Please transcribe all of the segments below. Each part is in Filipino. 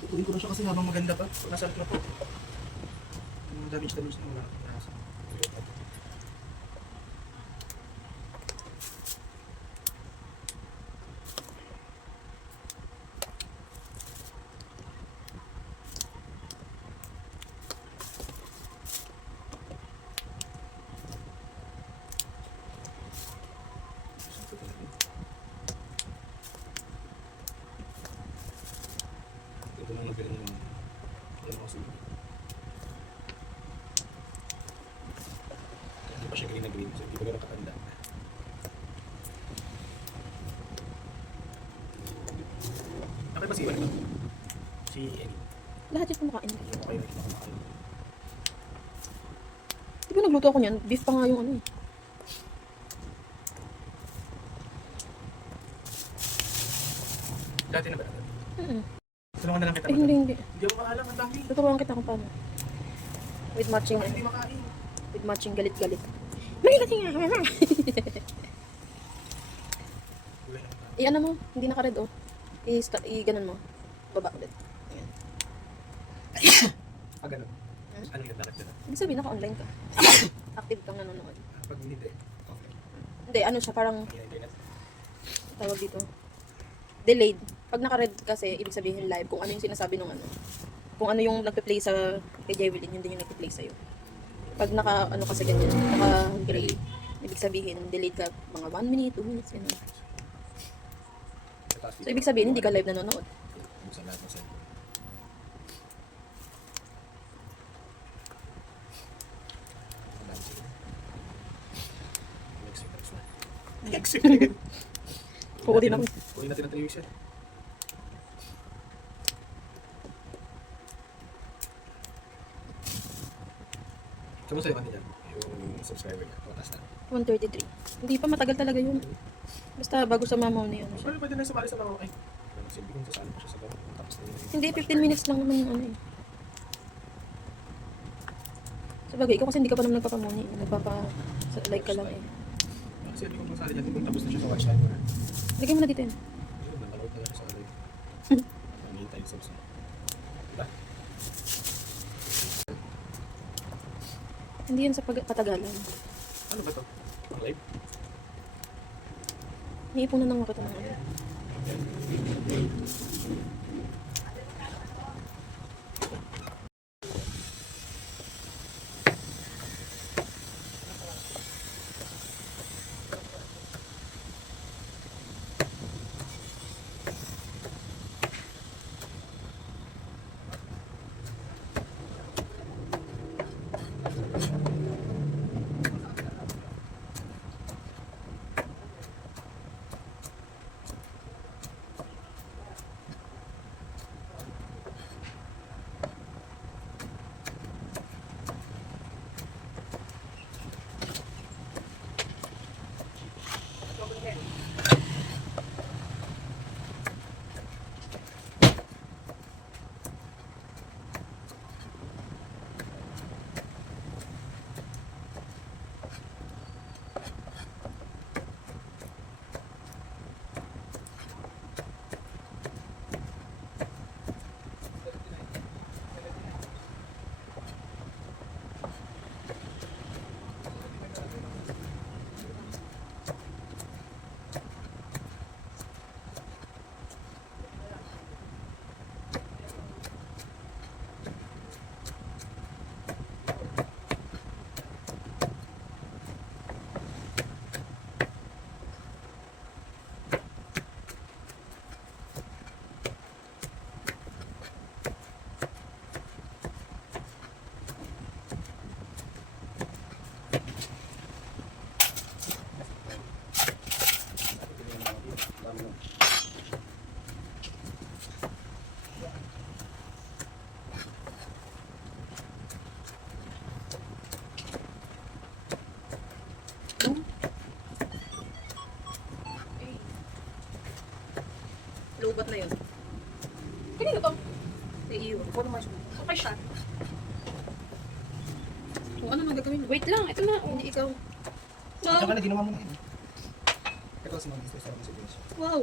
Tutuin ko na siya kasi habang maganda pa. Nasa na po. Yung damage na wala. Ito lang nagbilang ng ano kasi. Hindi pa siya green na green. So hindi pa gano'ng katanda. Okay ba si Iwan ito? Si Eddie. Lahat yung kumakain. Okay, nakita ko makain. Di ba nagluto ako niyan? Beef pa nga yung ano eh. Dati na ba natin? Tulungan na lang kita. Eh, hindi. Hindi ako maalam. Ang dami. Tuturuan kita kung paano. With matching, Hindi makain. with matching galit-galit. Mali kasi nga. Kulay ng I-ano mo, hindi naka-red oh. I-ganon mo. Baba ulit. Ayan. Ah, ganun. Ano yung dapat na? Ibig sabihin, naka-online ka. Active kang nanonood. Pag hindi, okay. Hindi, ano siya, parang Ang internet. tawag dito. Delayed. Pag naka-red kasi, ibig sabihin live. Kung ano yung sinasabi ng ano. Kung ano yung nagpe-play sa kay Jevelyn, yun din yung nagpe-play sa'yo. Pag naka, ano kasi ganyan, naka-gray, ibig sabihin, delayed ka mga 1 minute, 2 minutes, yun. So, ibig sabihin, hindi ka live nanonood. Buksan lahat ng cellphone. Next week. Oo din ako. Uwi natin ang 3 weeks yan. Kamusta yung ano dyan? Yung subscriber niya. Mataas na. 133. Hindi pa matagal talaga yun. Basta bago sa mamaw na yun. Pero pwede na sumali sa mga ay. Silbi kong sasali pa siya sa gawin. Tapos na yun. Hindi, 15 minutes lang naman yung ano eh. Sa bagay, ikaw kasi hindi ka pa naman nagpapamuni. Nagpapa-like ka lang eh. Silbi kong masali dyan. Kung tapos na siya sa watch time mo na. Lagay mo na dito yun. Ayun, nanonood na siya sa live. Nangihintay yung subs na. Diba? Hindi yan sa patagalan. Ano ba to? Ang live? May ipunan ng makita ng ano. Lubat na yun. Kanino to? Kay iyo. Okay siya. Kung ano nang gagawin? Wait lang, ito na. Hindi ikaw. So, Diyan ka na, ginawa mo na yun. Ito kasi mag-display sa mga siguro siya. Wow!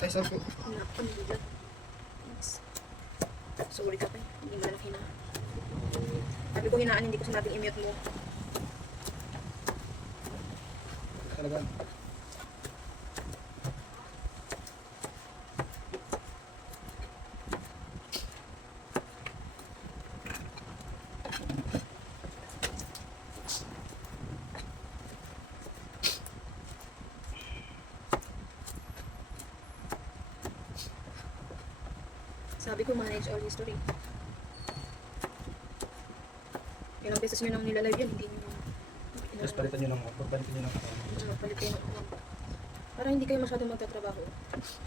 Ay, sorry po. Napamilya. Yes. Sorry ka pa eh. Hindi mo na hinaan. Sabi ko hinaan, hindi ko sinabing i-mute mo. Talaga. Sabi ko manage all history. Ilang beses nyo nang nilalive yan, hindi nyo Tapos palitan nyo ng pagpalitan nyo ng palit kayo ng account. Para hindi kayo masyadong magtatrabaho.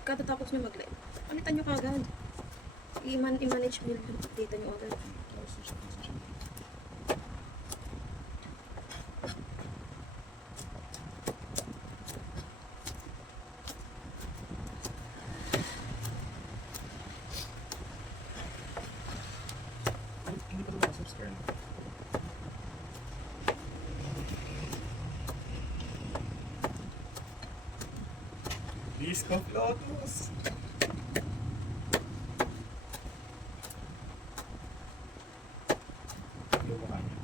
Kada tapos nyo mag-live, palitan nyo kagad. I-manage nyo yung data nyo agad. Hindi pa ito subscribe. Disco Lotus. Yung mukha niya.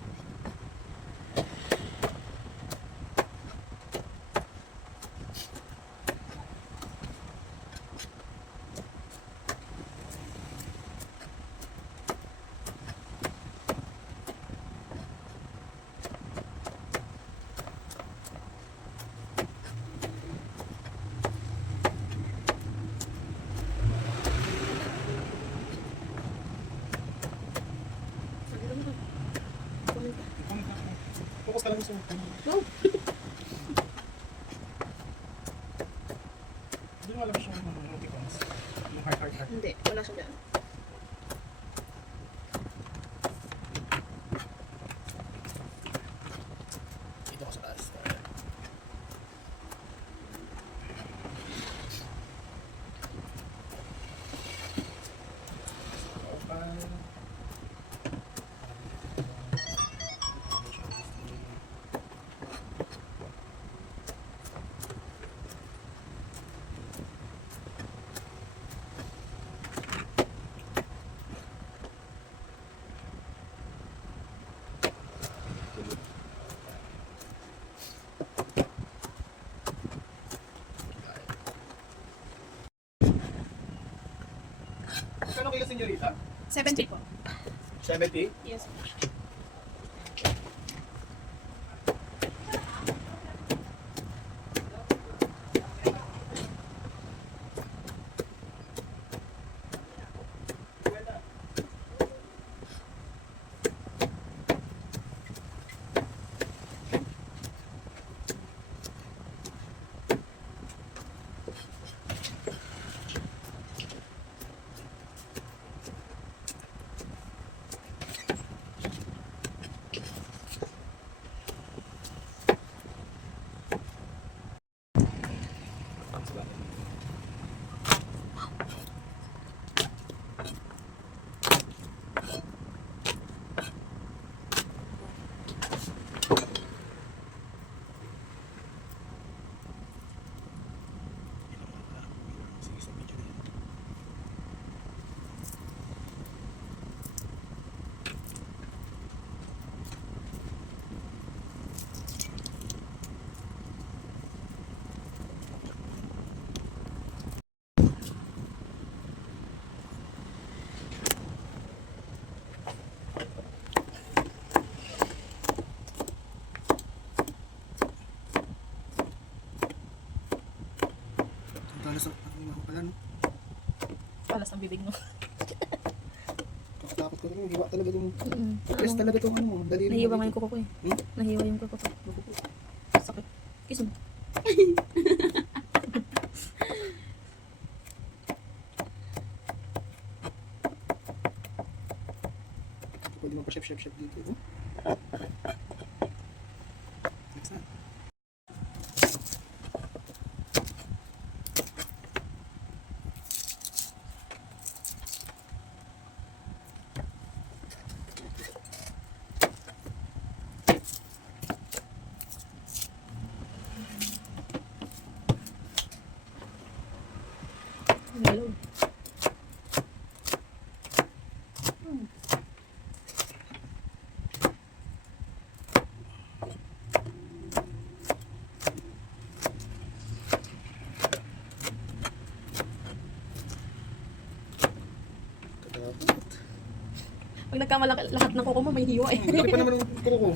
Sabi ko na, comment ka. Focus ka lang sa Wow! Hindi mo alam siya yung mga emoticons. Yung heart. Hindi, wala siya dyan. Dito ko sa taas. Kano kilo, senyorita? 70 po. 70? Yes. Talas ang ako pala, no? Palas ng bibig mo. Kakatakot ko rin. Hiwa talaga itong... Mm. Press talaga itong ano mo. Daliri mo. Nahiwa nga yung kuko ko eh. Hmm? Nahiwa yung kuko ko. Sakit. Kiss mo. Pwede mo pa chef dito. Oh. Next na. pagka malaki, lahat ng kuko mo may hiwa eh. Laki pa naman ng kuko ko.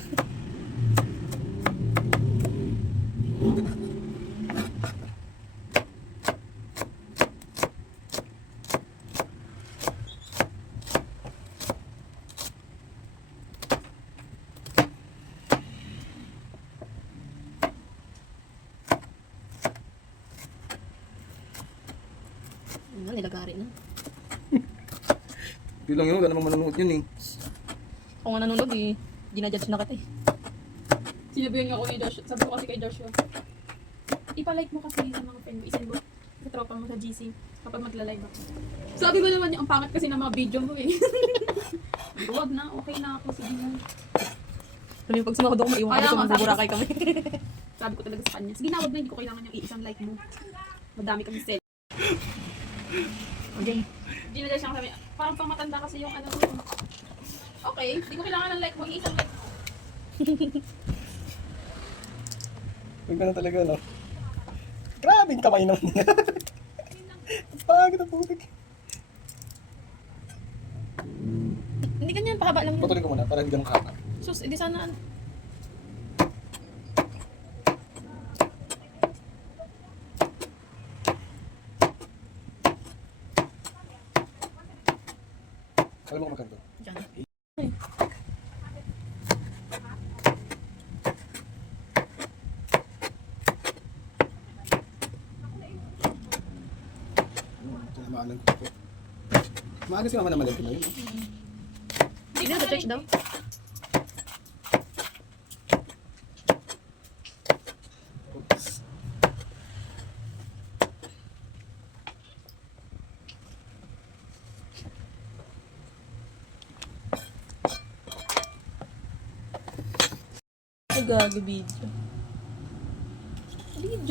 Ano, nilagari na. Hindi lang yun, wala namang manonood yun eh. Kung nga nanonood eh, ginajudge na kita eh. Sinabihan ako ni Joshua. Sabi ko kasi kay Joshua, ipalike mo kasi sa mga friend mo. Isend mo sa tropa mo sa GC kapag magla-live ako. Sabi ko naman yung ang pangit kasi ng mga video mo eh. Huwag na, okay na ako. Sige na. Pero yung pag sumahod ako, maiwan Kaya kami nga, sa buburakay kami. Sabi ko talaga sa kanya, sige na, huwag na, hindi ko kailangan yung iisang like mo. Madami kami sell. Okay. Hindi na siya sabi, parang pang matanda kasi yung ano mo. Okay, hindi ko kailangan ng like mo, iisang like mo. Huwag ka na talaga, no? Grabing kamay naman niya. Pagod ang putik. Hindi ganyan, pahaba lang yun. Patuloy ko muna para hindi ganun kahaba. Sus, hindi sana ano. Alam mo kung magkanto? Diyan. Tinamaan ng kuko. Maaga si mama naman din yun. Hindi na sa church daw. Oops. Ay, gago video. Video.